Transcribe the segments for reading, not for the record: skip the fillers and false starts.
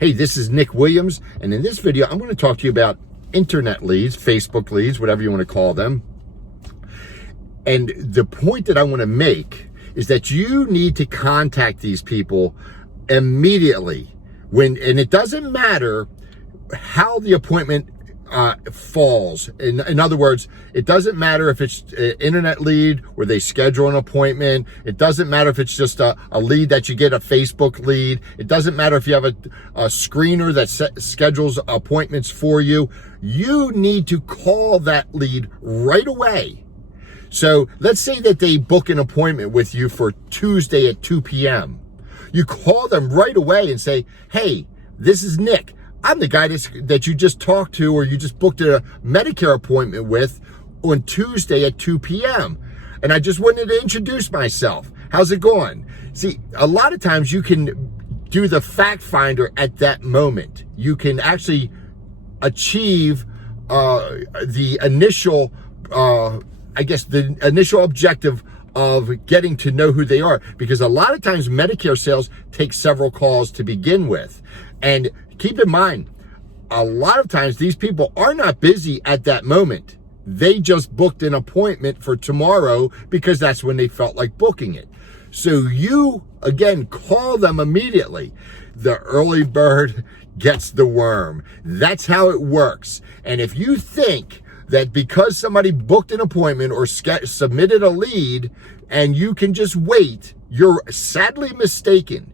Hey, this is Nick Williams, and in this video, I'm going to talk to you about internet leads, Facebook leads, whatever you want to call them. And the point that I want to make is that you need to contact these people immediately. And it doesn't matter how the appointment falls. In other words, it doesn't matter if it's an internet lead where they schedule an appointment. It doesn't matter if it's just a lead that you get a Facebook lead. It doesn't matter if you have a screener that schedules appointments for you. You need to call that lead right away. So let's say that they book an appointment with you for Tuesday at 2 p.m. You call them right away and say, hey, this is Nick. I'm the guy that you just talked to or you just booked a Medicare appointment with on Tuesday at 2 p.m. And I just wanted to introduce myself. How's it going? See, a lot of times you can do the fact finder at that moment. You can actually achieve the initial, the initial objective of getting to know who they are, because a lot of times Medicare sales take several calls to begin with. And keep in mind, a lot of times these people are not busy at that moment. They just booked an appointment for tomorrow because that's when they felt like booking it. So you, again, call them immediately. The early bird gets the worm. That's how it works. And if you think that because somebody booked an appointment or submitted a lead and you can just wait, you're sadly mistaken.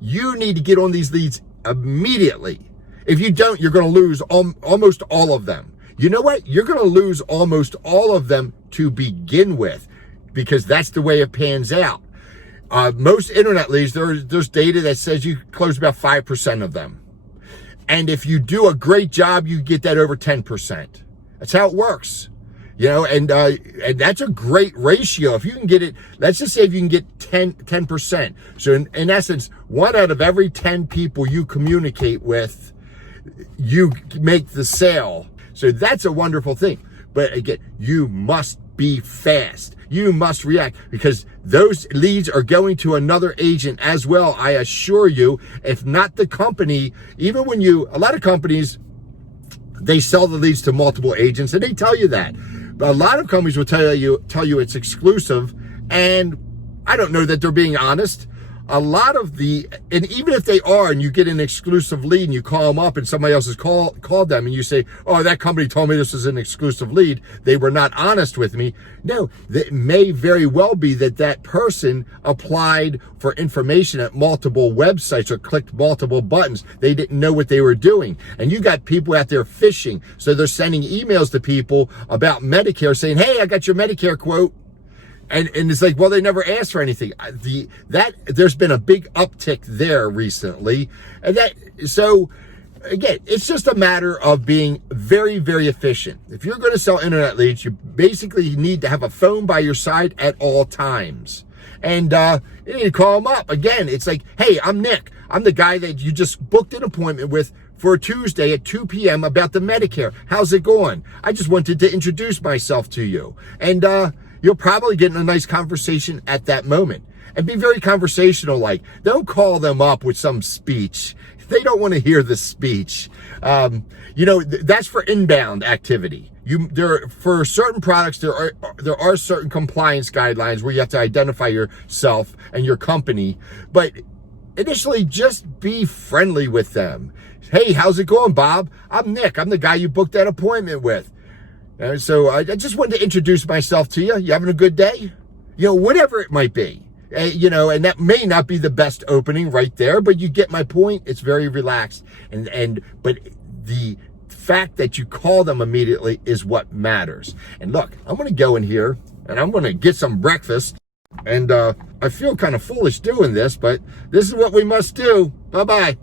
You need to get on these leads immediately. If you don't, you're going to lose almost all of them. You know what? You're going to lose almost all of them to begin with, because that's the way it pans out. Most internet leads, there's data that says you close about 5% of them. And if you do a great job, you get that over 10%. That's how it works. You know, and that's a great ratio. If you can get it, let's just say if you can get 10%. So in essence, 1 out of every 10 people you communicate with, you make the sale. So that's a wonderful thing. But again, you must be fast. You must react, because those leads are going to another agent as well. I assure you, if not the company, even when a lot of companies, they sell the leads to multiple agents and they tell you that. But a lot of companies will tell you it's exclusive, and I don't know that they're being honest. A lot of and even if they are, and you get an exclusive lead and you call them up and somebody else has called them and you say, oh, that company told me this is an exclusive lead, they were not honest with me. No, it may very well be that person applied for information at multiple websites or clicked multiple buttons. They didn't know what they were doing. And you got people out there fishing. So they're sending emails to people about Medicare saying, hey, I got your Medicare quote. And it's like, well, they never asked for anything. There's been a big uptick there recently. So again, it's just a matter of being very, very efficient. If you're going to sell internet leads, you basically need to have a phone by your side at all times. And you need to call them up. Again, it's like, hey, I'm Nick. I'm the guy that you just booked an appointment with for Tuesday at 2 p.m. about the Medicare. How's it going? I just wanted to introduce myself to you. And you'll probably get in a nice conversation at that moment. And be very conversational. Like, don't call them up with some speech. They don't want to hear the speech. That's for inbound activity. For certain products, there are certain compliance guidelines where you have to identify yourself and your company. But initially, just be friendly with them. Hey, how's it going, Bob? I'm Nick. I'm the guy you booked that appointment with. So I just wanted to introduce myself to you. You having a good day? Whatever it might be. And that may not be the best opening right there, but you get my point. It's very relaxed. But the fact that you call them immediately is what matters. And look, I'm going to go in here and I'm going to get some breakfast. And I feel kind of foolish doing this, but this is what we must do. Bye-bye.